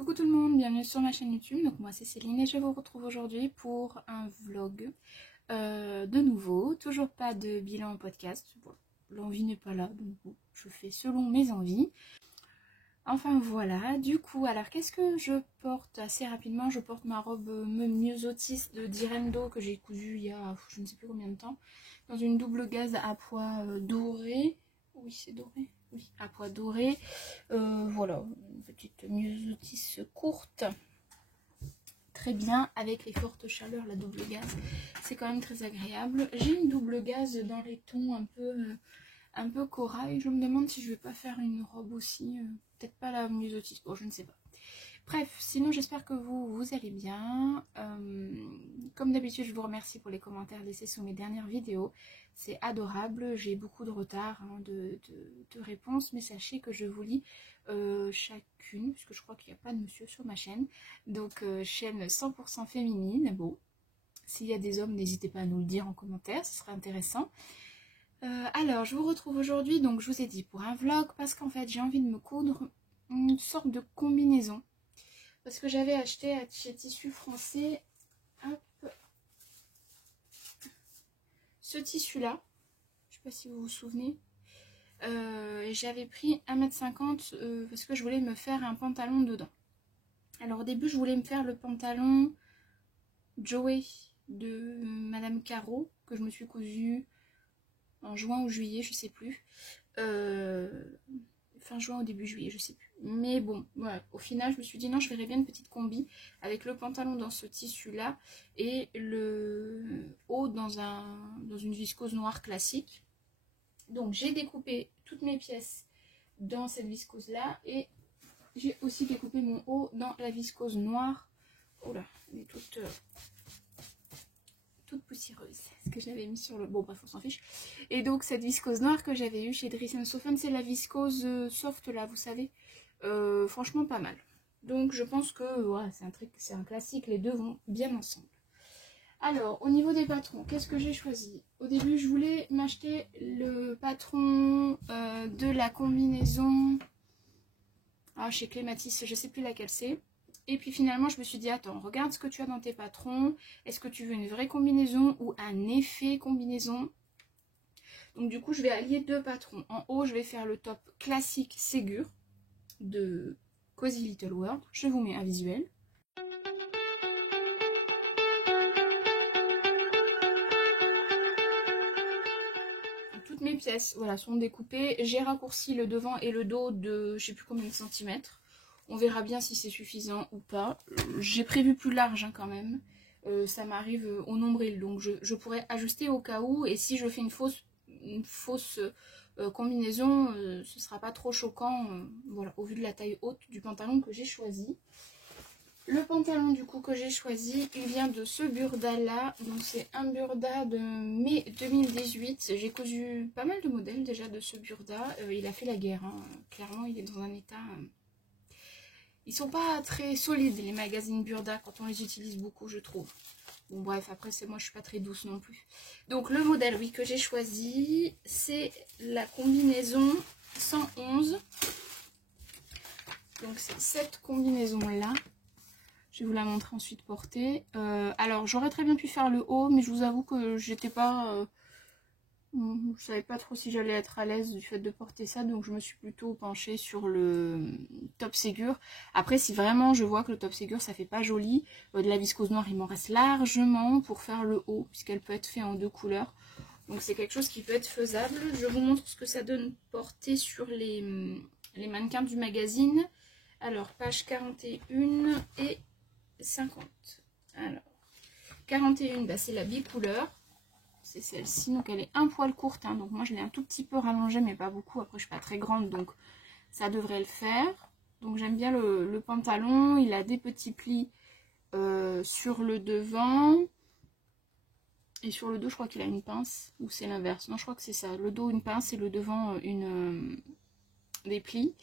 Coucou tout le monde, bienvenue sur ma chaîne YouTube. Donc moi c'est Céline et je vous retrouve aujourd'hui pour un vlog de nouveau. Toujours pas de bilan en podcast, bon, l'envie n'est pas là, donc bon, je fais selon mes envies. Enfin voilà, du coup, alors qu'est-ce que je porte assez rapidement? Je porte ma robe Myosotis de Direndo que j'ai cousue il y a je ne sais plus combien de temps, dans une double gaze à pois doré. Oui, c'est doré. Oui, à pois doré. Voilà, une petite Myosotis courte. Très bien, avec les fortes chaleurs, la double gaze, c'est quand même très agréable. J'ai une double gaze dans les tons un peu corail. Je me demande si je vais pas faire une robe aussi. Peut-être pas la Myosotis, bon, je ne sais pas. Bref, sinon j'espère que vous allez bien. Comme d'habitude, je vous remercie pour les commentaires laissés sous mes dernières vidéos. C'est adorable, j'ai beaucoup de retard de réponses, mais sachez que je vous lis chacune, puisque je crois qu'il n'y a pas de monsieur sur ma chaîne. Donc chaîne 100% féminine. Bon, s'il y a des hommes, n'hésitez pas à nous le dire en commentaire, ce serait intéressant. Alors, je vous retrouve aujourd'hui, donc je vous ai dit pour un vlog, parce qu'en fait j'ai envie de me coudre une sorte de combinaison. Parce que j'avais acheté chez Tissu Français hop, ce tissu-là. Je sais pas si vous vous souvenez. J'avais pris 1,50 m parce que je voulais me faire un pantalon dedans. Alors au début, je voulais me faire le pantalon Joey de Madame Caro, que je me suis cousu en juin ou juillet, je sais plus. Fin juin ou début juillet, je sais plus. Mais bon, voilà, au final, je me suis dit non, je verrais bien une petite combi avec le pantalon dans ce tissu-là et le haut dans une viscose noire classique. Donc, j'ai découpé toutes mes pièces dans cette viscose-là et j'ai aussi découpé mon haut dans la viscose noire. Oh là, elle est toute poussiéreuse, ce que j'avais mis sur le... Bon bref, on s'en fiche. Et donc cette viscose noire que j'avais eue chez Dries & Sofen, c'est la viscose soft là, vous savez. Franchement pas mal. Donc je pense que ouais, c'est un classique, les deux vont bien ensemble. Alors, au niveau des patrons, qu'est-ce que j'ai choisi? Au début, je voulais m'acheter le patron de la combinaison chez Clématis, je sais plus laquelle c'est. Et puis finalement, je me suis dit, attends, regarde ce que tu as dans tes patrons. Est-ce que tu veux une vraie combinaison ou un effet combinaison? Donc du coup, je vais allier deux patrons. En haut, je vais faire le top classique Ségur de Cozy Little World. Je vous mets un visuel. Toutes mes pièces voilà, sont découpées. J'ai raccourci le devant et le dos de je sais plus combien de centimètres. On verra bien si c'est suffisant ou pas. J'ai prévu plus large quand même. Ça m'arrive au nombril, donc je pourrais ajuster au cas où. Et si je fais une fausse combinaison, ce sera pas trop choquant, voilà, au vu de la taille haute du pantalon que j'ai choisi. Le pantalon du coup que j'ai choisi, il vient de ce burda là, donc c'est un burda de mai 2018. J'ai cousu pas mal de modèles déjà de ce burda, il a fait la guerre, hein. Clairement il est dans un état... Ils sont pas très solides les magazines burda quand on les utilise beaucoup, je trouve. Bon bref, après c'est moi je suis pas très douce non plus. Donc le modèle oui que j'ai choisi, c'est la combinaison 111. Donc c'est cette combinaison là. Je vais vous la montrer ensuite portée. Alors j'aurais très bien pu faire le haut, mais je vous avoue que j'étais pas... je savais pas trop si j'allais être à l'aise du fait de porter ça, donc je me suis plutôt penchée sur le top Ségur. Après, si vraiment je vois que le top Ségur ça fait pas joli, de la viscose noire il m'en reste largement pour faire le haut, puisqu'elle peut être faite en deux couleurs. Donc c'est quelque chose qui peut être faisable. Je vous montre ce que ça donne porté sur les mannequins du magazine. Alors, page 41 et 50. Alors, 41, bah, c'est la bicouleur. C'est celle-ci, donc elle est un poil courte, hein, donc moi je l'ai un tout petit peu rallongée mais pas beaucoup, après je suis pas très grande donc ça devrait le faire. Donc j'aime bien le pantalon, il a des petits plis sur le devant et sur le dos je crois qu'il a une pince, ou c'est l'inverse, non je crois que c'est ça, le dos une pince et le devant des plis.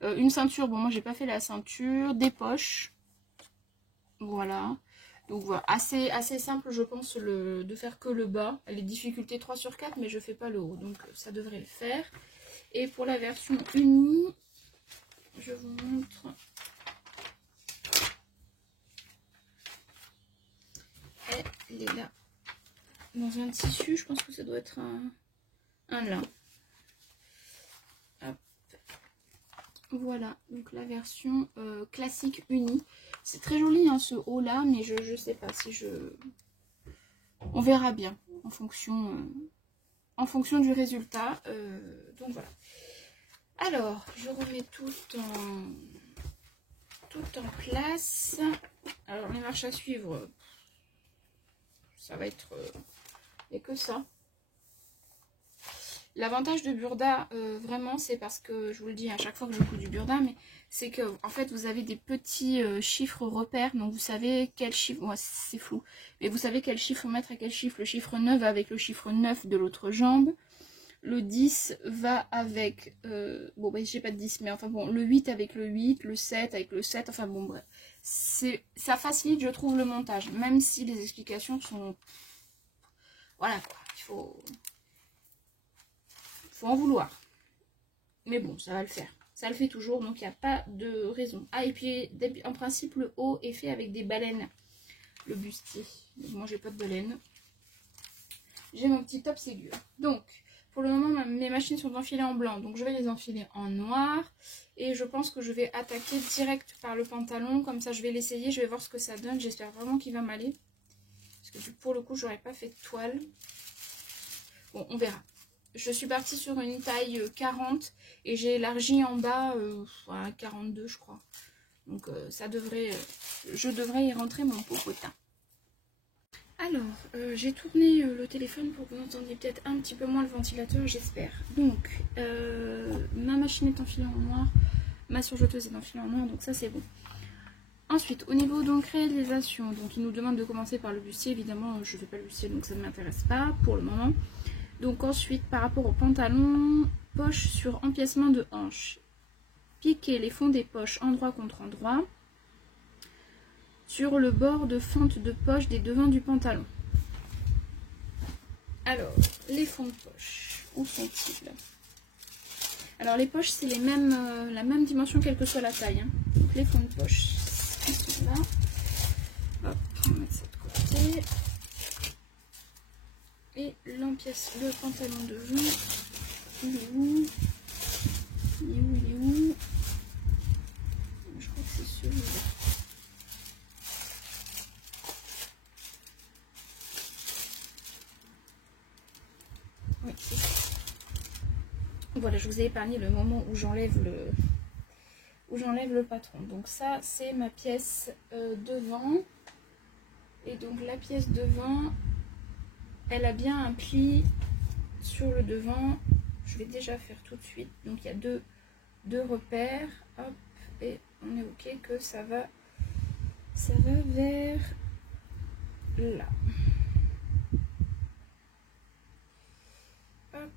Une ceinture, bon moi j'ai pas fait la ceinture, des poches, voilà. Donc voilà, assez simple je pense de faire que le bas. Les difficultés 3 sur 4 mais je fais pas le haut, donc ça devrait le faire. Et pour la version unie, je vous montre il est là. Dans un tissu, je pense que ça doit être un lin. Hop. Voilà, donc la version classique unie. C'est très joli hein, ce haut là, mais je sais pas si je... On verra bien en fonction du résultat. Donc voilà. Alors, je remets tout en place. Alors les marches à suivre, ça va être... il n'y a que ça. L'avantage de Burda, vraiment, c'est parce que, je vous le dis à chaque fois que je couds du Burda, mais c'est que en fait vous avez des petits chiffres repères, donc vous savez quel chiffre, ouais, c'est flou, mais vous savez quel chiffre mettre à quel chiffre. Le chiffre 9 va avec le chiffre 9 de l'autre jambe, le 10 va avec, bon bah j'ai pas de 10, mais enfin bon, le 8 avec le 8, le 7 avec le 7, enfin bon bref. Ça facilite, je trouve, le montage, même si les explications sont... Voilà quoi, il faut en vouloir. Mais bon, ça va le faire. Ça le fait toujours, donc il n'y a pas de raison. Ah, et puis, en principe, le haut est fait avec des baleines. Le bustier. Donc, moi, j'ai pas de baleine. J'ai mon petit top Ségur. Donc, pour le moment, mes machines sont enfilées en blanc. Donc, je vais les enfiler en noir. Et je pense que je vais attaquer direct par le pantalon. Comme ça, je vais l'essayer. Je vais voir ce que ça donne. J'espère vraiment qu'il va m'aller. Parce que pour le coup, j'aurais pas fait de toile. Bon, on verra. Je suis partie sur une taille 40 et j'ai élargi en bas à 42 je crois. Donc ça devrait, je devrais y rentrer mon popotin. Alors, j'ai tourné le téléphone pour que vous entendiez peut-être un petit peu moins le ventilateur, j'espère. Donc, ma machine est enfilée en noir, ma surjeteuse est enfilée en noir, donc ça c'est bon. Ensuite, au niveau donc réalisation, donc il nous demande de commencer par le bustier. Évidemment, je ne fais pas le bustier, donc ça ne m'intéresse pas pour le moment. Donc ensuite, par rapport au pantalon, poche sur empiècement de hanche. Piquer les fonds des poches endroit contre endroit sur le bord de fente de poche des devants du pantalon. Alors, les fonds de poche, où sont-ils? Alors les poches, c'est la même dimension quelle que soit la taille. Hein. Donc les fonds de poche, ils sont là. Hop, on va mettre ça de côté. Et le pantalon devant, il est où? Je crois que c'est celui-là. Oui, c'est ça. Voilà, je vous ai épargné le moment où j'enlève le patron. Donc ça, c'est ma pièce devant. Et donc la pièce devant, elle a bien un pli sur le devant. Je vais déjà faire tout de suite. Donc il y a deux repères. Hop, et on est ok que ça va vers là. Hop,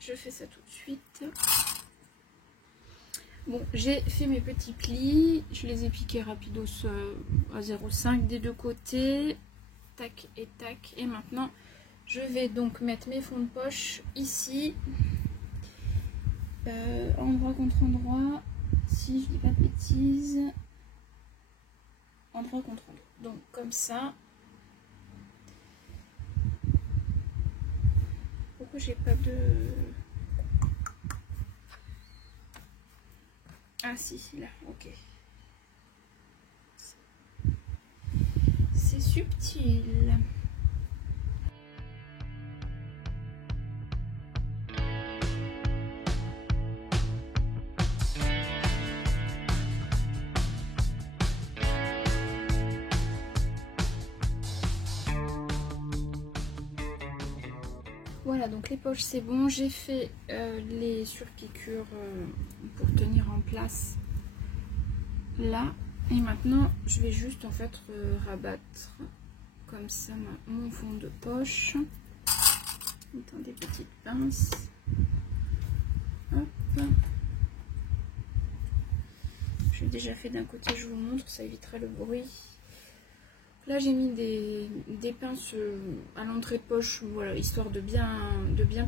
je fais ça tout de suite. Bon, j'ai fait mes petits plis. Je les ai piqués rapidos à 0,5 des deux côtés. Tac et tac. Et maintenant, je vais donc mettre mes fonds de poche ici. Endroit contre endroit. Si je dis pas de bêtises. Endroit contre endroit. Donc comme ça. Pourquoi j'ai pas de... Ah si, là, ok. C'est subtil. Voilà, donc les poches c'est bon, j'ai fait les surpiqûres pour tenir en place là. Et maintenant je vais juste en fait rabattre comme ça mon fond de poche. Mettant des petites pinces. Hop. Je l'ai déjà fait d'un côté, je vous montre, ça évitera le bruit. Là j'ai mis des pinces à l'entrée de poche, voilà, histoire de bien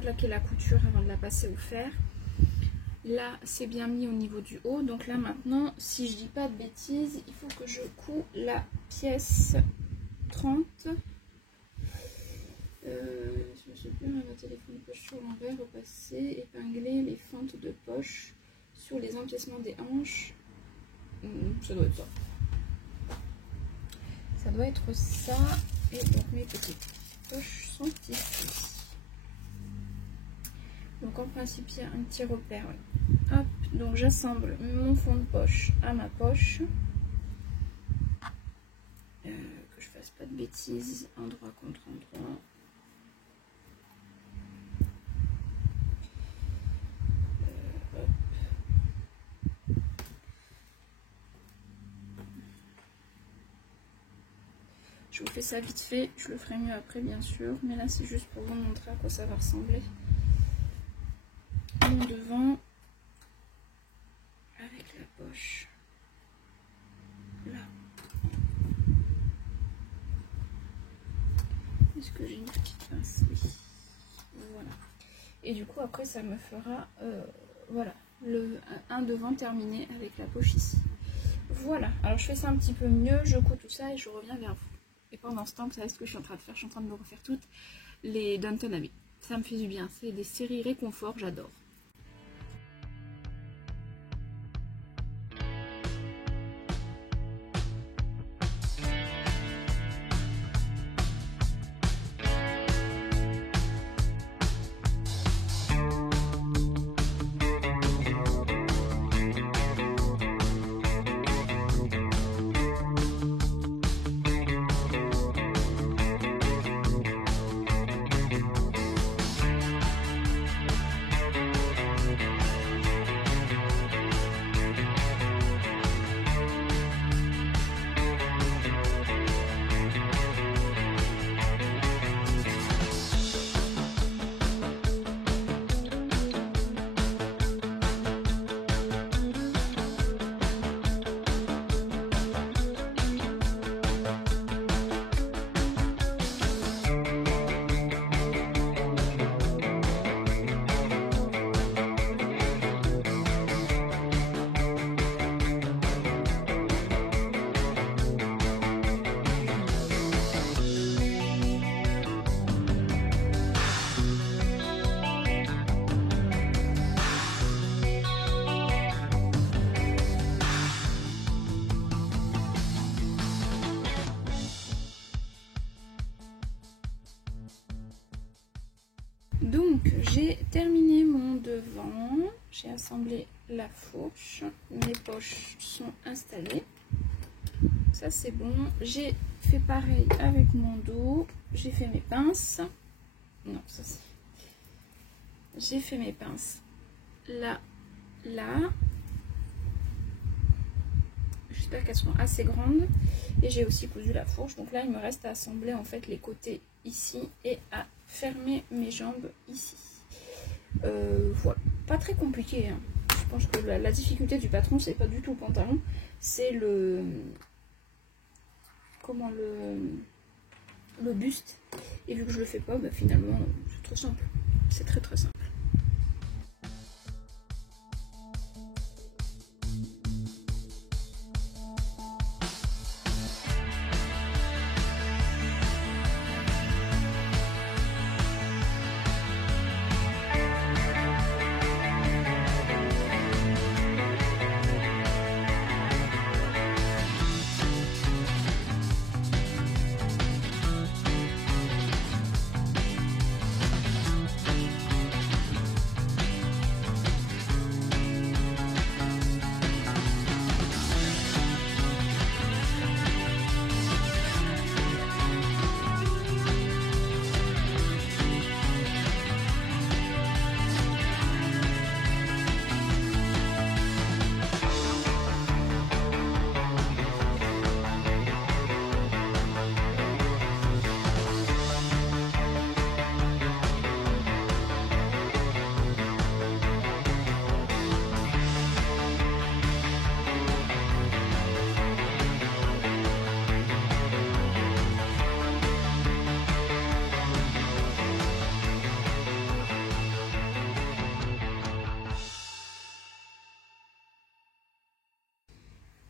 plaquer la couture avant de la passer au fer. Là c'est bien mis au niveau du haut, donc là maintenant, si je dis pas de bêtises, il faut que je couds la pièce 30 Je me suis plus un téléphone de poche sur l'envers, repasser, épingler les fentes de poche sur les empiècements des hanches. Ça doit être ça. Ça doit être ça. Et donc mes petites poches sont ici. Donc en principe il y a un petit repère. Oui. Hop, donc j'assemble mon fond de poche à ma poche. Que je fasse pas de bêtises, endroit contre endroit. Hop. Je vous fais ça vite fait, je le ferai mieux après bien sûr, mais là c'est juste pour vous montrer à quoi ça va ressembler. Mon devant avec la poche là. Est-ce que j'ai une petite pince? Oui. Voilà. Et du coup après ça me fera voilà un devant terminé avec la poche ici. Voilà, alors je fais ça un petit peu mieux, je couds tout ça et je reviens vers vous. Et pendant ce temps, vous savez ce que je suis en train de faire? Je suis en train de me refaire toutes les Downton Abbey. Ça me fait du bien, c'est des séries réconfort, j'adore. Donc j'ai terminé mon devant, j'ai assemblé la fourche, mes poches sont installées, ça c'est bon. J'ai fait pareil avec mon dos, j'ai fait mes pinces, non ça c'est, j'ai fait mes pinces là, là, j'espère qu'elles seront assez grandes, et j'ai aussi cousu la fourche. Donc là il me reste à assembler en fait les côtés ici et à fermer mes jambes ici. Voilà, pas très compliqué hein. Je pense que la difficulté du patron c'est pas du tout le pantalon, c'est le comment le buste, et vu que je le fais pas, bah, finalement c'est trop simple, c'est très très simple.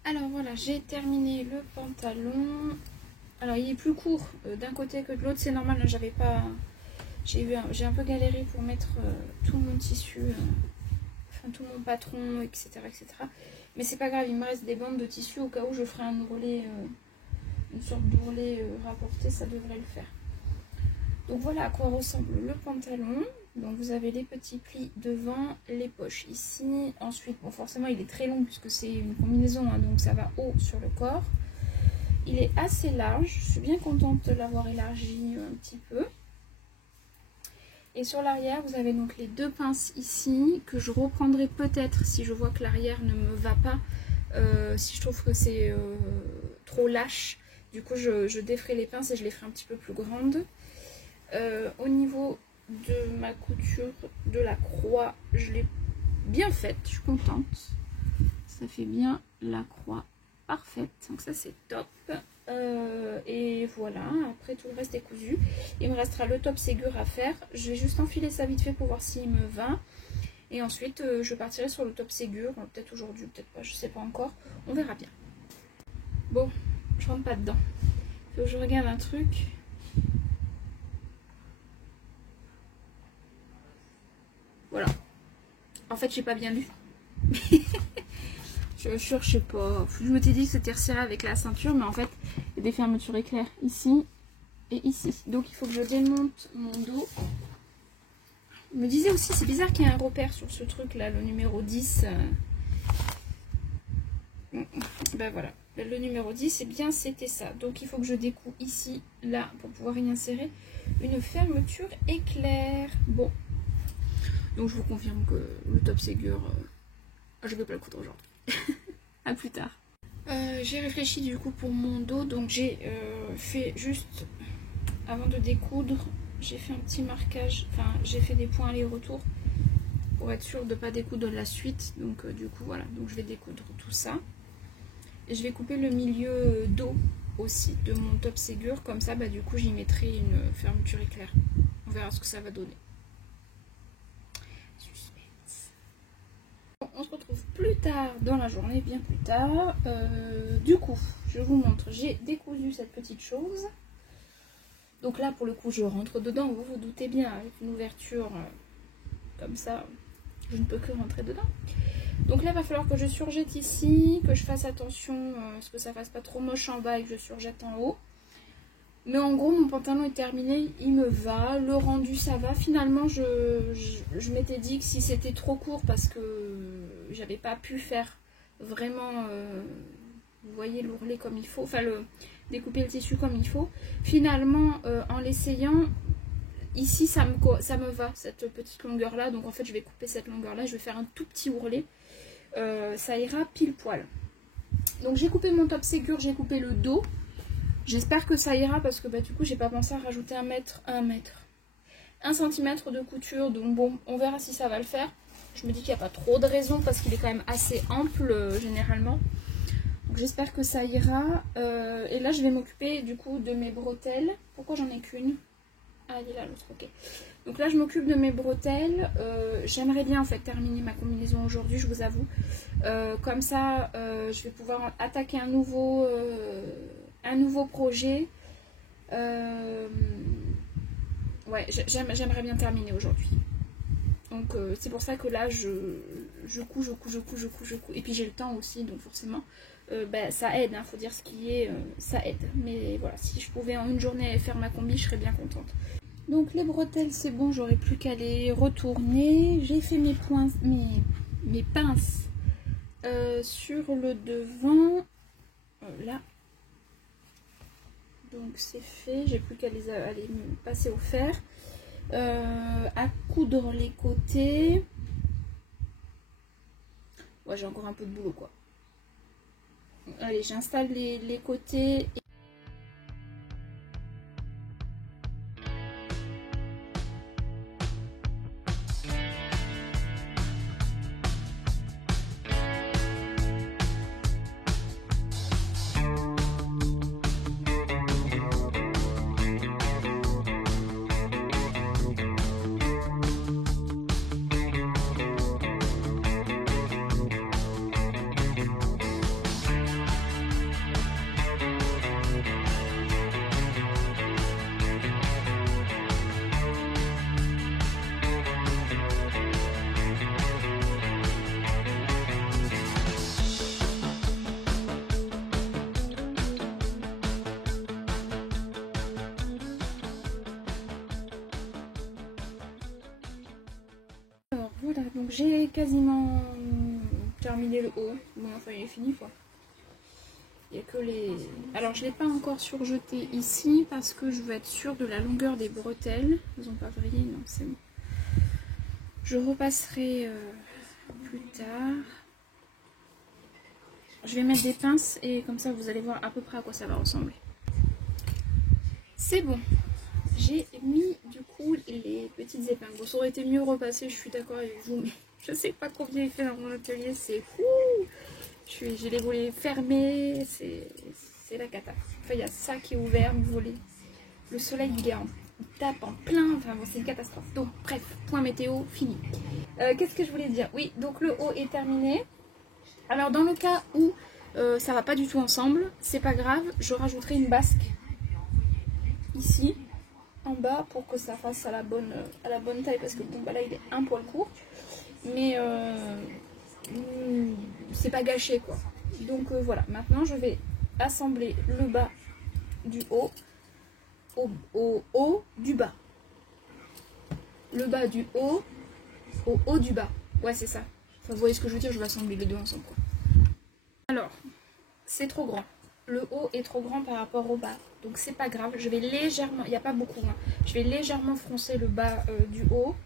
Alors voilà, j'ai terminé le pantalon. Alors il est plus court d'un côté que de l'autre, c'est normal, j'avais pas J'ai un peu galéré pour mettre tout mon tissu, enfin tout mon patron, etc. etc. Mais c'est pas grave, il me reste des bandes de tissu au cas où je ferai un ourlet, une sorte d'ourlet rapporté, ça devrait le faire. Donc voilà à quoi ressemble le pantalon. Donc vous avez les petits plis devant, les poches ici. Ensuite, bon forcément il est très long puisque c'est une combinaison, hein, donc ça va haut sur le corps. Il est assez large, je suis bien contente de l'avoir élargi un petit peu. Et sur l'arrière, vous avez donc les deux pinces ici, que je reprendrai peut-être si je vois que l'arrière ne me va pas, si je trouve que c'est trop lâche. Du coup, je déferai les pinces et je les ferai un petit peu plus grandes. Au niveau de ma couture de la croix, je l'ai bien faite, je suis contente. Ça fait bien la croix parfaite, donc ça c'est top. Et voilà, après tout le reste est cousu. Il me restera le top Ségur à faire. Je vais juste enfiler ça vite fait pour voir s'il me va. Et ensuite je partirai sur le top Ségur, peut-être aujourd'hui, peut-être pas, je sais pas encore. On verra bien. Bon, je rentre pas dedans. Faut que je regarde un truc. Voilà. En fait, j'ai pas bien lu. Je sais pas. Je me suis dit que c'était resserré avec la ceinture, mais en fait, il y a des fermetures éclairs ici et ici. Donc, il faut que je démonte mon dos. Je me disais aussi, c'est bizarre qu'il y ait un repère sur ce truc-là, le numéro 10. Ben voilà. Le numéro 10, eh bien, c'était ça. Donc, il faut que je découpe ici, là, pour pouvoir y insérer une fermeture éclair. Bon. Donc, je vous confirme que le top Ségur, je vais pas le coudre aujourd'hui. À plus tard. J'ai réfléchi du coup pour mon dos, donc j'ai fait juste avant de découdre, j'ai fait un petit marquage, enfin j'ai fait des points aller-retour pour être sûr de ne pas découdre la suite. Donc du coup voilà, donc je vais découdre tout ça et je vais couper le milieu dos aussi de mon top Ségur, comme ça bah du coup j'y mettrai une fermeture éclair. On verra ce que ça va donner. On se retrouve plus tard dans la journée, bien plus tard. Du coup, je vous montre, j'ai décousu cette petite chose. Donc là, pour le coup, je rentre dedans, vous vous doutez bien, avec une ouverture comme ça, je ne peux que rentrer dedans. Donc là, il va falloir que je surjette ici, que je fasse attention à ce que ça fasse pas trop moche en bas et que je surjette en haut. Mais en gros, mon pantalon est terminé, il me va, le rendu ça va. Finalement, je m'étais dit que si c'était trop court parce que j'avais pas pu faire vraiment, vous voyez, l'ourlet comme il faut, enfin découper le tissu comme il faut. Finalement, en l'essayant, ici ça me va, cette petite longueur là. Donc en fait, je vais couper cette longueur là, je vais faire un tout petit ourlet. Ça ira pile poil. Donc j'ai coupé mon top Ségur, j'ai coupé le dos. J'espère que ça ira parce que bah, du coup j'ai pas pensé à rajouter 1 centimètre de couture, donc bon on verra si ça va le faire. Je me dis qu'il n'y a pas trop de raison parce qu'il est quand même assez ample généralement, donc j'espère que ça ira. Et là je vais m'occuper du coup de mes bretelles. Pourquoi j'en ai qu'une? Ah il est là l'autre, ok. Donc là je m'occupe de mes bretelles. J'aimerais bien en fait terminer ma combinaison aujourd'hui, je vous avoue. Comme ça je vais pouvoir attaquer un nouveau projet. Ouais, j'aimerais bien terminer aujourd'hui. Donc c'est pour ça que là je couds. Et puis j'ai le temps aussi, donc forcément bah, ça aide, hein, faut dire ce qui est, ça aide. Mais voilà, si je pouvais en une journée faire ma combi, je serais bien contente. Donc les bretelles c'est bon, j'aurais plus qu'à les retourner. J'ai fait mes pinces sur le devant, là. Donc c'est fait, j'ai plus qu'à les passer au fer. À coudre les côtés. Ouais, j'ai encore un peu de boulot quoi. Allez, j'installe les côtés. voilà, donc j'ai quasiment terminé le haut. Bon, enfin, il est fini quoi. Il n'y a que les... Alors, je ne l'ai pas encore surjeté ici parce que je veux être sûre de la longueur des bretelles. Ils n'ont pas vrillé, non, c'est bon. Je repasserai plus tard. Je vais mettre des pinces et comme ça, vous allez voir à peu près à quoi ça va ressembler. C'est bon. J'ai mis du coup les petites épingles. Bon, ça aurait été mieux repassé, je suis d'accord avec vous, mais je sais pas combien il fait dans mon atelier, c'est fou. J'ai les volets fermés, c'est la cata. Enfin, il y a ça qui est ouvert, vous voulez. Le soleil, il tape en plein, enfin bon, c'est une catastrophe. Donc, bref, point météo, fini. Qu'est-ce que je voulais dire? Oui, donc le haut est terminé. Alors, dans le cas où ça va pas du tout ensemble, c'est pas grave, je rajouterai une basque ici, en bas, pour que ça fasse à la bonne taille, parce que bon, bah là, il est un poil court. Mais c'est pas gâché quoi. Donc voilà, maintenant je vais assembler le bas du haut au haut du bas. Le bas du haut au haut du bas. Ouais, c'est ça. Enfin, vous voyez ce que je veux dire, je vais assembler les deux ensemble quoi. Alors, c'est trop grand. Le haut est trop grand par rapport au bas. Donc c'est pas grave, je vais légèrement, il n'y a pas beaucoup, hein. Je vais légèrement froncer le bas du haut.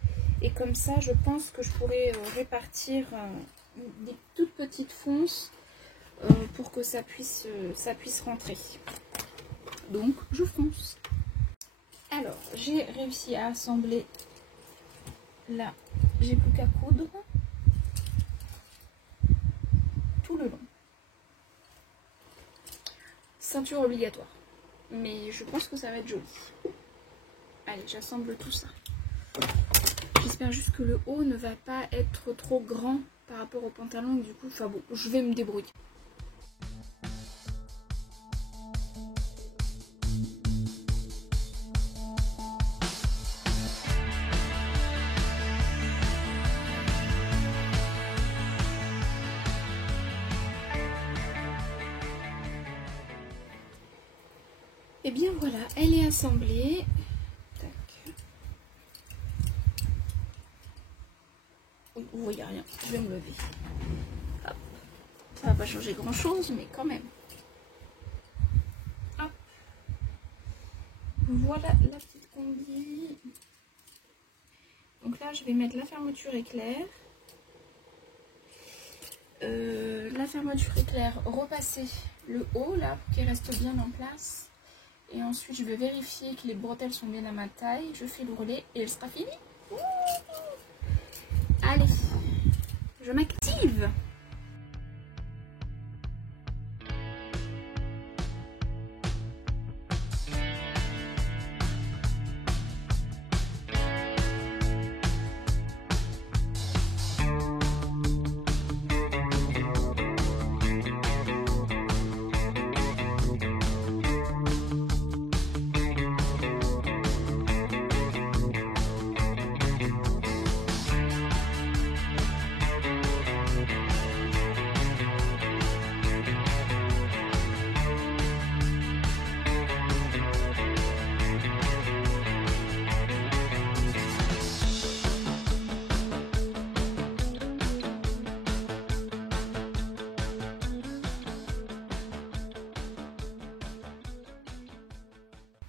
Et comme ça, je pense que je pourrais répartir des toutes petites fonces pour que ça puisse rentrer. Donc, je fonce. Alors, j'ai réussi à assembler là. J'ai plus qu'à coudre tout le long. Ceinture obligatoire. Mais je pense que ça va être joli. Allez, j'assemble tout ça. J'espère juste que le haut ne va pas être trop grand par rapport au pantalon. Du coup, enfin bon, je vais me débrouiller. Et bien voilà, elle est assemblée. Vous voyez rien, je vais me lever. Hop. Ça va pas changer grand chose, mais quand même. Hop. Voilà la petite combi. Donc là, je vais mettre la fermeture éclair. La fermeture éclair, repasser le haut là, pour qu'il reste bien en place. Et ensuite, je vais vérifier que les bretelles sont bien à ma taille. Je fais le relais et elle sera finie. Allez, je m'active.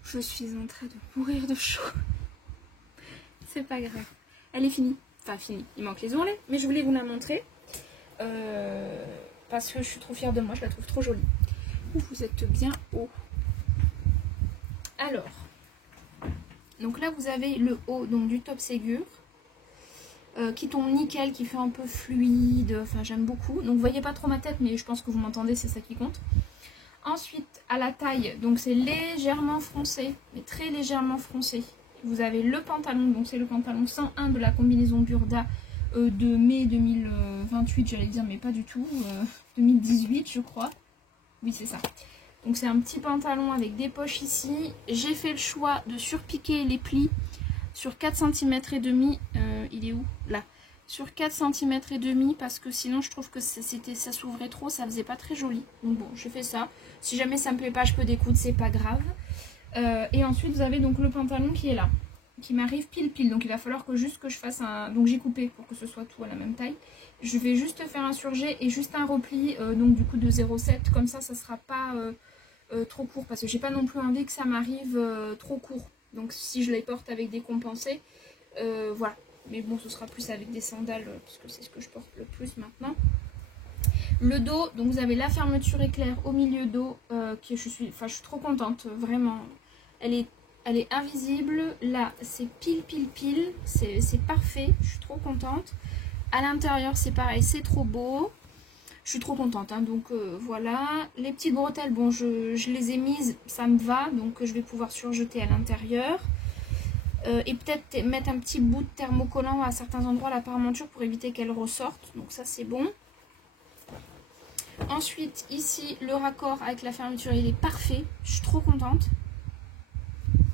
Je suis en train de mourir de chaud. C'est pas grave. Elle est finie. Enfin finie. Il manque les ourlets. Mais je voulais vous la montrer. Parce que je suis trop fière de moi. Je la trouve trop jolie. Vous êtes bien haut. Alors. Donc là vous avez le haut donc du top Ségur. Qui tombe nickel. Qui fait un peu fluide. Enfin j'aime beaucoup. Donc vous voyez pas trop ma tête. Mais je pense que vous m'entendez. C'est ça qui compte. Ensuite, à la taille, donc c'est légèrement froncé, mais très légèrement froncé. Vous avez le pantalon, donc c'est le pantalon 101 de la combinaison Burda de mai 2028, j'allais dire, mais pas du tout, 2018 je crois. Oui, c'est ça. Donc c'est un petit pantalon avec des poches ici. J'ai fait le choix de surpiquer les plis sur 4 cm et demi. Il est où? Là. Sur 4 cm et demi parce que sinon je trouve que ça s'ouvrait trop, ça faisait pas très joli. Donc bon, j'ai fait ça. Si jamais ça me plaît pas, je peux découdre, c'est pas grave. Et ensuite vous avez donc le pantalon qui est là, qui m'arrive pile. Donc il va falloir que juste que je fasse un... Donc j'ai coupé pour que ce soit tout à la même taille. Je vais juste faire un surjet et juste un repli, donc du coup de 0,7. Comme ça sera pas trop court. Parce que j'ai pas non plus envie que ça m'arrive trop court. Donc si je les porte avec des compensés, voilà. Mais bon, ce sera plus avec des sandales, puisque c'est ce que je porte le plus maintenant. Le dos, donc vous avez la fermeture éclair au milieu dos, je suis trop contente, vraiment. Elle est invisible, là c'est pile, c'est parfait, je suis trop contente. À l'intérieur c'est pareil, c'est trop beau, je suis trop contente, hein, donc voilà. Les petites bretelles, bon je les ai mises, ça me va, donc je vais pouvoir surjeter à l'intérieur. Et peut-être mettre un petit bout de thermocollant à certains endroits la parmenture pour éviter qu'elle ressorte, donc ça c'est bon. Ensuite, ici, le raccord avec la fermeture, il est parfait. Je suis trop contente.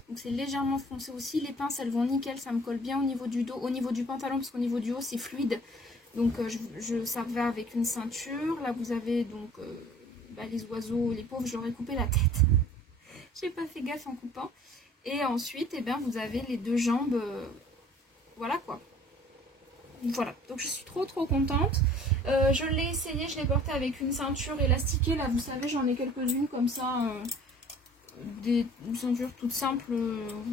Donc, c'est légèrement foncé aussi. Les pinces, elles vont nickel. Ça me colle bien au niveau du dos, au niveau du pantalon, parce qu'au niveau du haut, c'est fluide. Donc, ça va avec une ceinture. Là, vous avez donc les oiseaux, les pauvres, j'aurais coupé la tête. J'ai pas fait gaffe en coupant. Et ensuite, eh bien, vous avez les deux jambes. Voilà quoi. Voilà, donc je suis trop contente. Je l'ai essayé, je l'ai porté avec une ceinture élastiquée. Là, vous savez, j'en ai quelques-unes comme ça. Des ceintures toutes simples.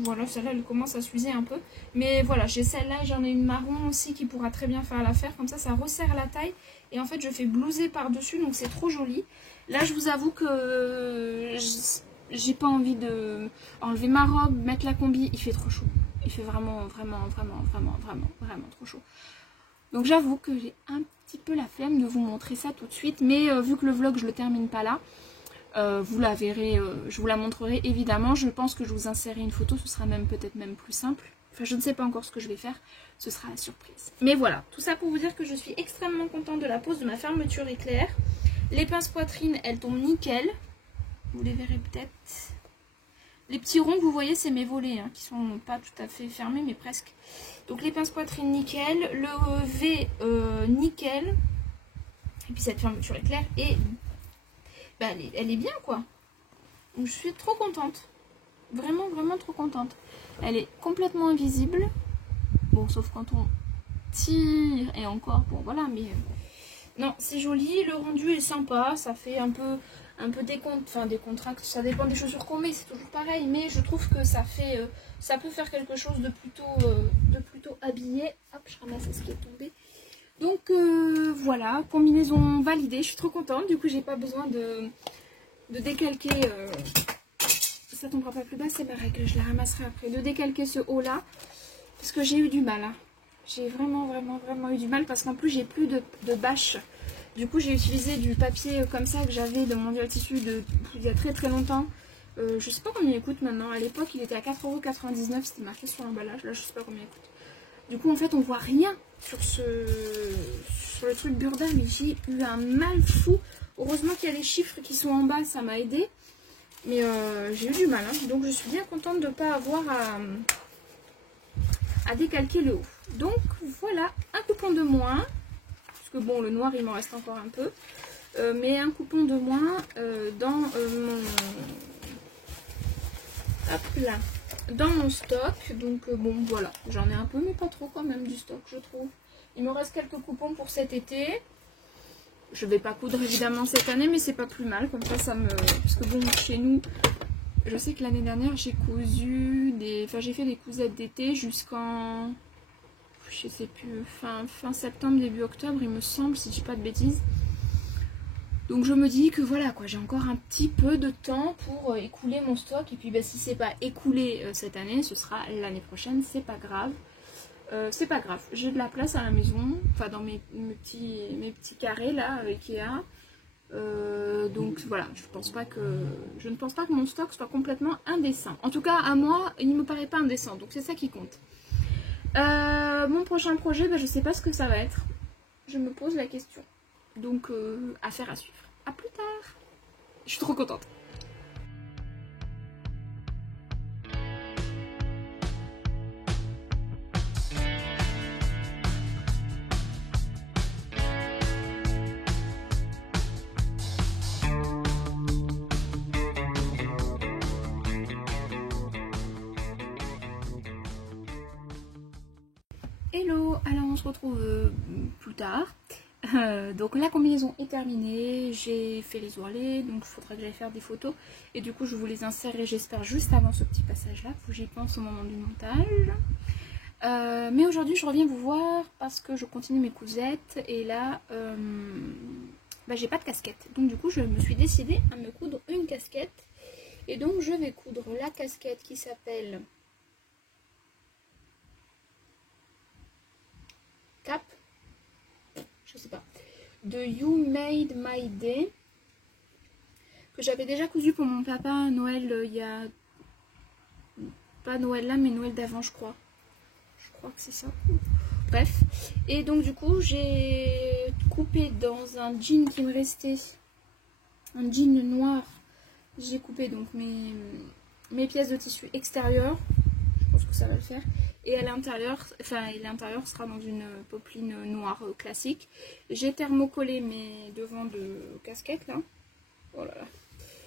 Voilà, celle-là, elle commence à s'user un peu. Mais voilà, j'ai celle-là et j'en ai une marron aussi qui pourra très bien faire l'affaire. Comme ça resserre la taille. Et en fait, je fais blouser par-dessus, donc c'est trop joli. Là, je vous avoue que j'ai pas envie de enlever ma robe, mettre la combi. Il fait trop chaud. Il fait vraiment trop chaud. Donc j'avoue que j'ai un petit peu la flemme de vous montrer ça tout de suite. Mais vu que le vlog je le termine pas là, vous la verrez, je vous la montrerai évidemment. Je pense que je vous insérerai une photo, ce sera peut-être même plus simple. Enfin je ne sais pas encore ce que je vais faire, ce sera la surprise. Mais voilà, tout ça pour vous dire que je suis extrêmement contente de la pose de ma fermeture éclair. Les pinces poitrine, elles tombent nickel. Vous les verrez peut-être. Les petits ronds que vous voyez, c'est mes volets, hein, qui sont pas tout à fait fermés, mais presque. Donc les pinces poitrine nickel, le V nickel, et puis cette fermeture éclair, et elle est bien quoi. Donc je suis trop contente, vraiment trop contente. Elle est complètement invisible, bon sauf quand on tire, et encore, bon voilà, mais non c'est joli, le rendu est sympa, ça fait un peu décontracte, ça dépend des chaussures qu'on met, c'est toujours pareil, mais je trouve que ça peut faire quelque chose de plutôt habillé. Hop, je ramasse ce qui est tombé. Donc voilà, combinaison validée, je suis trop contente, du coup j'ai pas besoin de décalquer, ça tombera pas plus bas, c'est ma règle, je la ramasserai après, de décalquer ce haut là, parce que j'ai eu du mal, hein. J'ai vraiment eu du mal, parce qu'en plus j'ai plus de bâche. Du coup, j'ai utilisé du papier comme ça que j'avais de Mondial Tissu il y a très longtemps. Je sais pas combien il coûte maintenant. À l'époque, il était à 4,99 €. C'était marqué sur l'emballage. Là, je sais pas combien il coûte. Du coup, en fait, on voit rien sur le truc Burda. Mais j'ai eu un mal fou. Heureusement qu'il y a les chiffres qui sont en bas. Ça m'a aidé. Mais j'ai eu du mal. Hein. Donc, je suis bien contente de ne pas avoir à décalquer le haut. Donc, voilà. Un coupon de moins. Parce que bon, le noir il m'en reste encore un peu, mais un coupon de moins dans mon stock. Donc bon voilà, j'en ai un peu mais pas trop quand même du stock, je trouve. Il me reste quelques coupons pour cet été. Je vais pas coudre évidemment cette année, mais c'est pas plus mal, comme ça parce que bon, chez nous, je sais que l'année dernière j'ai cousu j'ai fait des cousettes d'été jusqu'en, je sais plus, fin septembre, début octobre, il me semble, si je dis pas de bêtises. Donc je me dis que voilà quoi, j'ai encore un petit peu de temps pour écouler mon stock. Et puis si c'est pas écoulé cette année, ce sera l'année prochaine, c'est pas grave. J'ai de la place à la maison, enfin dans mes petits carrés là, Ikea. Donc voilà, je ne pense pas que mon stock soit complètement indécent. En tout cas, à moi, il ne me paraît pas indécent, donc c'est ça qui compte. Mon prochain projet, je sais pas ce que ça va être. Je me pose la question. Donc, affaire à suivre. À plus tard. Je suis trop contente. Hello, alors on se retrouve plus tard. Donc la combinaison est terminée, j'ai fait les ourlets, donc il faudra que j'aille faire des photos. Et du coup je vous les insérerai, j'espère, juste avant ce petit passage là, faut que j'y pense au moment du montage. Mais aujourd'hui je reviens vous voir parce que je continue mes cousettes et là j'ai pas de casquette. Donc du coup je me suis décidée à me coudre une casquette. Et donc je vais coudre la casquette qui s'appelle Cap, je sais pas, de You Made My Day, que j'avais déjà cousu pour mon papa à Noël il y a... pas Noël là mais Noël d'avant je crois que c'est ça. Bref, et donc du coup j'ai coupé dans un jean qui me restait, un jean noir, j'ai coupé donc mes pièces de tissu extérieur, je pense que ça va le faire, et à l'intérieur, l'intérieur sera dans une popeline noire classique. J'ai thermocollé mes devants de casquette là, oh là là,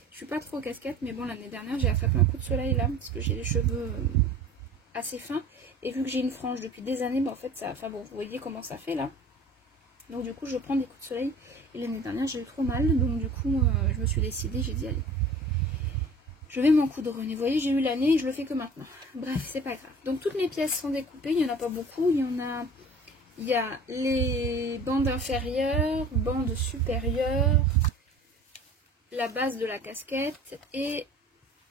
je suis pas trop casquette mais bon, l'année dernière j'ai attrapé un coup de soleil là, parce que j'ai les cheveux assez fins, et vu que j'ai une frange depuis des années, en fait ça, bon, vous voyez comment ça fait là, donc du coup je prends des coups de soleil, et l'année dernière j'ai eu trop mal, donc du coup je me suis décidée, j'ai dit allez, je vais m'en coudre une. Et vous voyez, j'ai eu l'année et je le fais que maintenant. Bref, c'est pas grave. Donc toutes mes pièces sont découpées, il n'y en a pas beaucoup, il y a les bandes inférieures, bandes supérieures, la base de la casquette et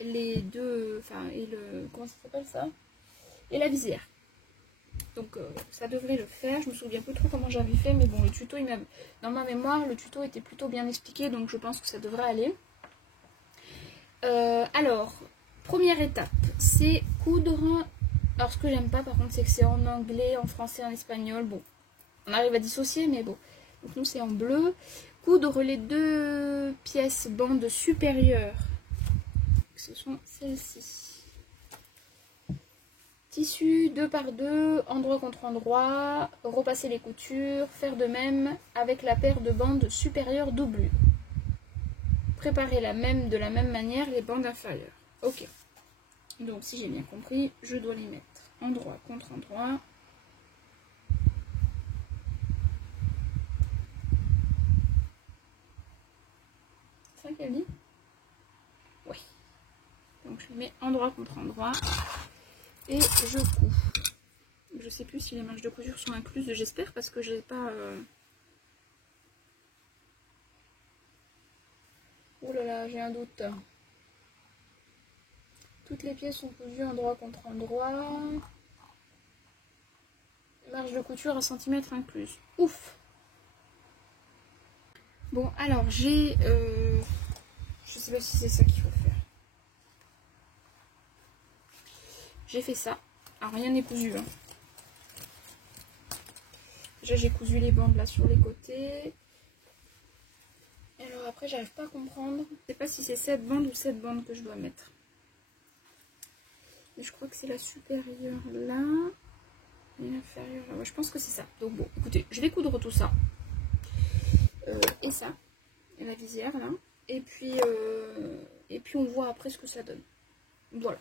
les deux, comment ça s'appelle ça, et la visière. Donc ça devrait le faire. Je me souviens plus trop comment j'avais fait, mais bon, le tuto, dans ma mémoire, le tuto était plutôt bien expliqué, donc je pense que ça devrait aller. Alors, première étape, c'est coudre. Alors, ce que j'aime pas, par contre, c'est que c'est en anglais, en français, en espagnol. Bon, on arrive à dissocier, mais bon. Donc, nous, c'est en bleu. Coudre les deux pièces bandes supérieures. Ce sont celles-ci. Tissu 2 par 2, endroit contre endroit. Repasser les coutures. Faire de même avec la paire de bandes supérieures doublures. Préparer de la même manière les bandes inférieures. Ok. Donc si j'ai bien compris, je dois les mettre endroit contre endroit. C'est ça qu'elle dit? Oui. Donc je les mets endroit contre endroit. Et je couds. Je sais plus si les manches de couture sont incluses, j'espère, parce que j'ai pas... Oh là là, j'ai un doute. Toutes les pièces sont cousues endroit contre endroit. Marge de couture à centimètre incluse. Ouf. Bon, alors j'ai... je sais pas si c'est ça qu'il faut faire. J'ai fait ça. Alors rien n'est cousu. Hein. Déjà j'ai cousu les bandes là sur les côtés. Et alors après j'arrive pas à comprendre. Je sais pas si c'est cette bande ou cette bande que je dois mettre. Et je crois que c'est la supérieure là. Et l'inférieure là. Ouais, je pense que c'est ça. Donc bon, écoutez, je vais coudre tout ça. Et ça. Et la visière là. Et puis on voit après ce que ça donne. Voilà.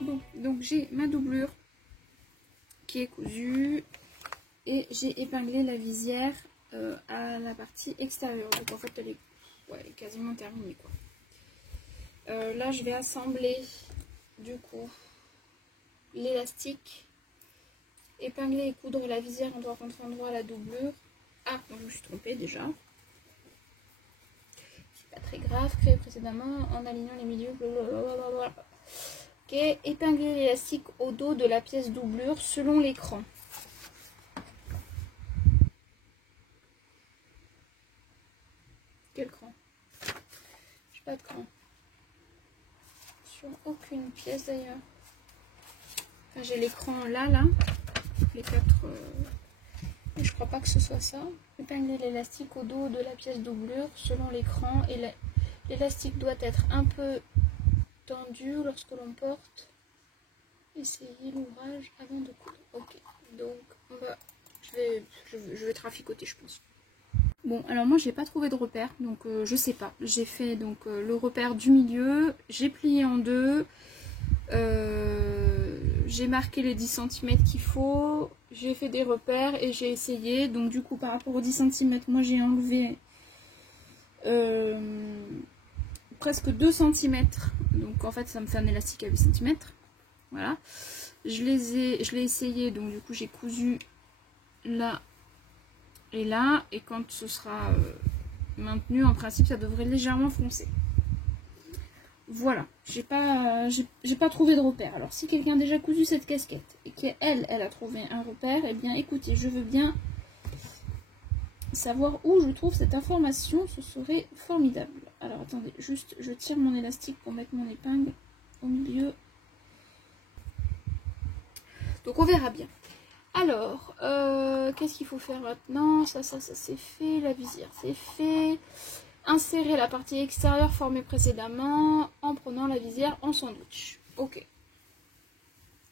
Bon, donc j'ai ma doublure qui est cousu. Et j'ai épinglé la visière à la partie extérieure. Donc en fait elle est quasiment terminée quoi. Là je vais assembler du coup l'élastique, épingler et coudre la visière endroit contre endroit à la doublure. Ah, donc je me suis trompée déjà. C'est pas très grave, créé précédemment en alignant les milieux. Blablabla. Ok, épingler l'élastique au dos de la pièce doublure selon l'écran. Quel cran? J'ai pas de cran. Sur aucune pièce d'ailleurs. Enfin, j'ai l'écran là, les quatre. Mais je crois pas que ce soit ça. Épingler l'élastique au dos de la pièce doublure selon l'écran et l'élastique doit être un peu tendu lorsque l'on porte. Essayez l'ouvrage avant de coudre. Ok, donc je vais traficoter je pense. Bon, alors moi j'ai pas trouvé de repère, donc je sais pas. J'ai fait donc le repère du milieu, j'ai plié en deux, j'ai marqué les 10 cm qu'il faut, j'ai fait des repères et j'ai essayé. Donc du coup par rapport aux 10 cm, moi j'ai enlevé presque 2 cm. Donc en fait ça me fait un élastique à 8 cm. Voilà. Je l'ai essayé, donc du coup j'ai cousu là et là, et quand ce sera maintenu, en principe ça devrait légèrement foncer. Voilà, j'ai pas trouvé de repère. Alors si quelqu'un a déjà cousu cette casquette et qu'elle a trouvé un repère, eh bien écoutez, je veux bien savoir où je trouve cette information, ce serait formidable. Alors attendez, juste je tire mon élastique pour mettre mon épingle au milieu. Donc on verra bien. Alors, qu'est-ce qu'il faut faire maintenant? Ça c'est fait, la visière c'est fait. Insérer la partie extérieure formée précédemment en prenant la visière en sandwich. Ok.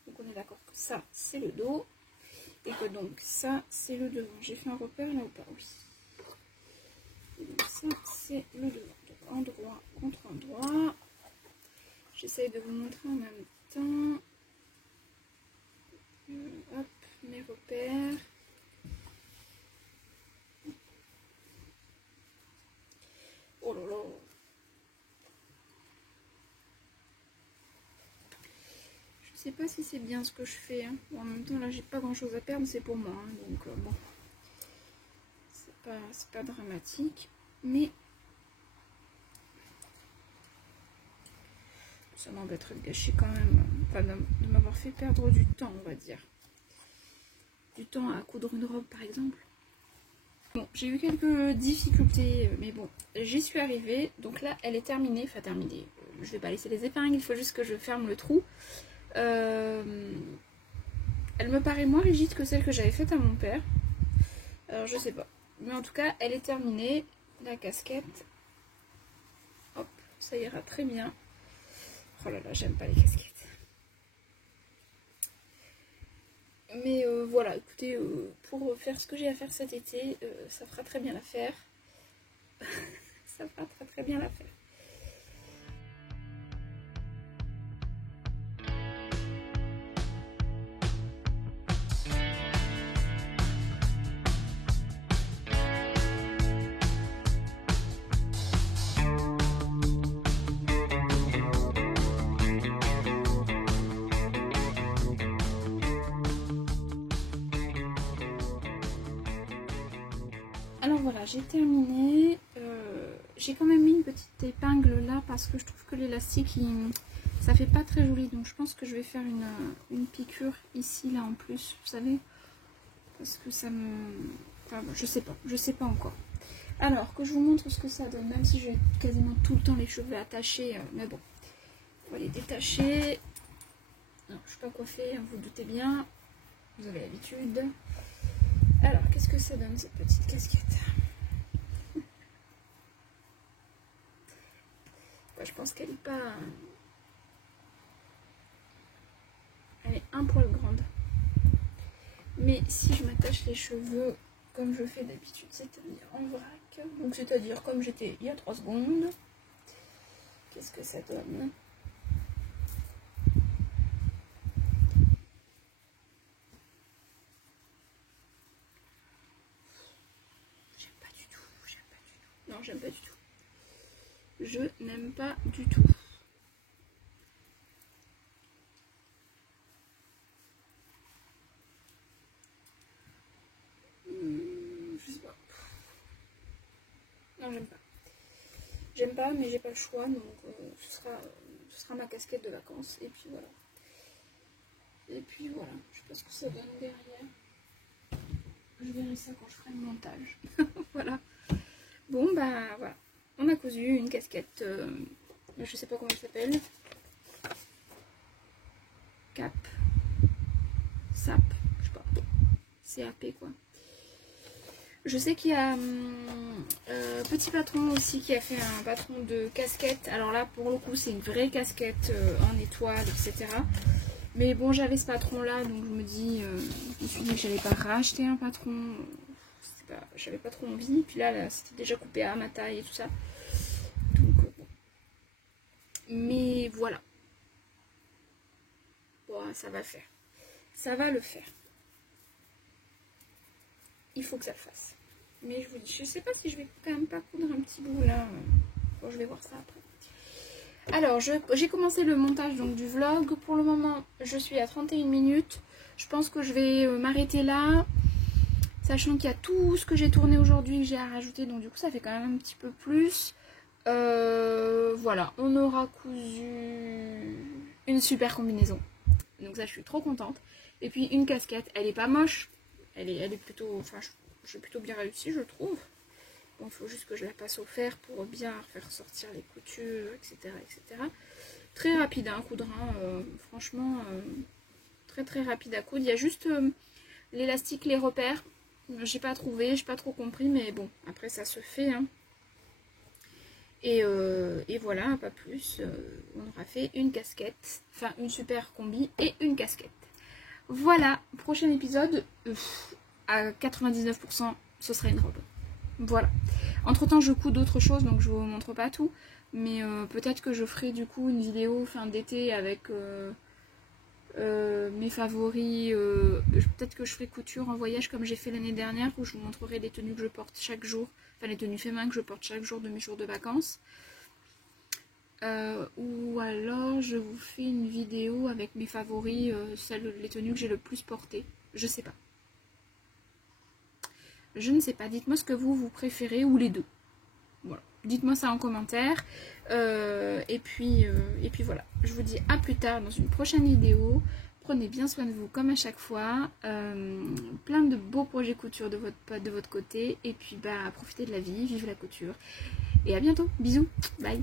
Donc on est d'accord que ça c'est le dos et que donc ça c'est le devant. J'ai fait un repère là ou pas? Oui. Et donc ça c'est le devant. Donc endroit contre endroit. J'essaye de vous montrer en même temps. Hop, mes repères. Oh là là. Je sais pas si c'est bien ce que je fais. Hein. Bon, en même temps, là, j'ai pas grand chose à perdre, c'est pour moi. Hein, donc, bon. C'est pas dramatique. Mais ça m'embêterait de gâcher quand même. Enfin, de m'avoir fait perdre du temps, on va dire. Du temps à coudre une robe, par exemple. Bon, j'ai eu quelques difficultés, mais bon, j'y suis arrivée. Donc là, elle est terminée. Enfin, terminée. Je vais pas laisser les épingles, il faut juste que je ferme le trou. Elle me paraît moins rigide que celle que j'avais faite à mon père. Alors, je sais pas. Mais en tout cas, elle est terminée. La casquette. Hop, ça ira très bien. Oh là là, j'aime pas les casquettes. Mais voilà, écoutez, pour faire ce que j'ai à faire cet été, ça fera très bien l'affaire. Ça fera très très bien l'affaire. Alors voilà, j'ai terminé. J'ai quand même mis une petite épingle là parce que je trouve que l'élastique, ça fait pas très joli. Donc je pense que je vais faire une piqûre ici, là en plus, vous savez. Parce que ça me... Enfin, je sais pas encore. Alors, que je vous montre ce que ça donne, même si j'ai quasiment tout le temps les cheveux attachés. Mais bon, on va les détacher. Non, je suis pas coiffée, hein, vous doutez bien. Vous avez l'habitude. Alors, qu'est-ce que ça donne cette petite casquette? Je pense qu'elle est pas... Elle est un poil grande. Mais si je m'attache les cheveux comme je fais d'habitude, c'est-à-dire en vrac, donc c'est-à-dire comme j'étais il y a 3 secondes, qu'est-ce que ça donne? non, j'aime pas du tout. Je n'aime pas du tout. Je sais pas. Non, j'aime pas. J'aime pas, mais j'ai pas le choix, donc ce sera ma casquette de vacances. Et puis voilà. Et puis voilà. Je sais pas ce que ça donne derrière. Je verrai ça quand je ferai le montage. Voilà. Bon, bah voilà. On a cousu une casquette. Je sais pas comment elle s'appelle. Cap. Sap. Je sais pas. CAP quoi. Je sais qu'il y a Petit Patron aussi qui a fait un patron de casquette. Alors là, pour le coup, c'est une vraie casquette en étoile, etc. Mais bon, j'avais ce patron-là, donc je me suis dit que j'allais pas racheter un patron. J'avais pas trop envie. Puis là c'était déjà coupé à ma taille et tout ça. Donc bon. Mais voilà. Bon, ça va le faire. Ça va le faire. Il faut que ça le fasse. Mais je vous dis, je sais pas si je vais quand même pas coudre un petit bout là. Bon, je vais voir ça après. Alors, j'ai commencé le montage donc, du vlog. Pour le moment, je suis à 31 minutes. Je pense que je vais m'arrêter là. Sachant qu'il y a tout ce que j'ai tourné aujourd'hui que j'ai à rajouter. Donc du coup, ça fait quand même un petit peu plus. Voilà, on aura cousu une super combinaison. Donc ça, je suis trop contente. Et puis une casquette, elle est pas moche. Elle est plutôt, enfin, j'ai plutôt bien réussi, je trouve. Bon, il faut juste que je la passe au fer pour bien faire sortir les coutures, etc. etc. Très rapide à coudre, hein, franchement, très très rapide à coudre. Il y a juste l'élastique, les repères. J'ai pas trouvé, j'ai pas trop compris, mais bon, après ça se fait. Hein. Et voilà, pas plus. On aura fait une casquette, enfin une super combi et une casquette. Voilà, prochain épisode, à 99%, ce sera une robe. Voilà. Entre temps, je couds d'autres choses, donc je vous montre pas tout. Mais peut-être que je ferai du coup une vidéo fin d'été avec mes favoris. Peut-être que je ferai couture en voyage comme j'ai fait l'année dernière, où je vous montrerai les tenues que je porte chaque jour. Enfin, les tenues féminines que je porte chaque jour de mes jours de vacances. Ou alors je vous fais une vidéo avec mes favoris, les tenues que j'ai le plus portées. Je sais pas. Je ne sais pas. Dites-moi ce que vous préférez ou les deux. Voilà. Dites-moi ça en commentaire. Et puis voilà. Je vous dis à plus tard dans une prochaine vidéo. Prenez bien soin de vous comme à chaque fois. Plein de beaux projets couture de votre côté. Et puis bah profitez de la vie, vive la couture. Et à bientôt. Bisous. Bye.